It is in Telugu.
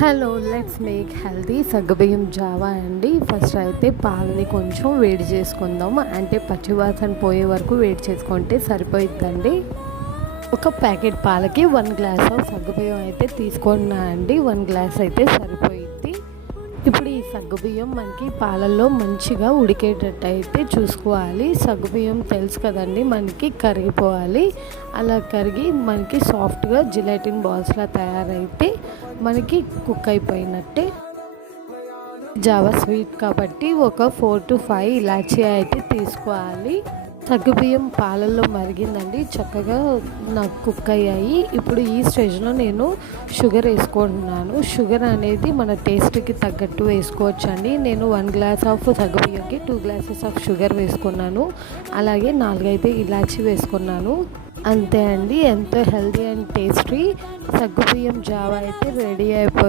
హలో, లెట్స్ మేక్ హెల్తీ సగ్గుబియ్యం జావా అండి. ఫస్ట్ అయితే పాలని కొంచెం వేడి చేసుకుందాం. అంటే పచ్చివాసన పోయే వరకు వేడి చేసుకుంటే సరిపోయిద్దండి. ఒక ప్యాకెట్ పాలకి 1 గ్లాస్ ఆఫ్ సగ్గుబియ్యం అయితే తీసుకున్నా అండి. 1 గ్లాస్ అయితే సరిపోయిద్ది. ఇప్పుడు ఈ సగ్గుబియ్యం మనకి పాలల్లో మంచిగా ఉడికేటట్టు అయితే చూసుకోవాలి. సగ్గుబియ్యం తెలుసు కదండి, మనకి కరిగిపోవాలి. అలా కరిగి మనకి సాఫ్ట్గా జిలేటిన్ బాల్స్లా తయారైతే మనకి కుక్ అయిపోయినట్టే. జావా స్వీట్ కాబట్టి ఒక 4 to 5 ఇలాచీ అయితే తీసుకోవాలి. సగ్గుబియ్యం పాలల్లో మరిగిందండి, చక్కగా నాకు కుక్ అయ్యాయి. ఇప్పుడు ఈ స్టేజ్లో నేను షుగర్ వేసుకుంటున్నాను. షుగర్ అనేది మన టేస్ట్కి తగ్గట్టు వేసుకోవచ్చండి. నేను 1 గ్లాస్ ఆఫ్ సగ్గుబియ్యంకి 2 గ్లాసెస్ ఆఫ్ షుగర్ వేసుకున్నాను. అలాగే 4 ఇలాచీ వేసుకున్నాను. అంతే అండి, ఎంతో హెల్తీ అండ్ టేస్టీ సగ్గుబియ్యం జావా అయితే రెడీ అయిపోయింది.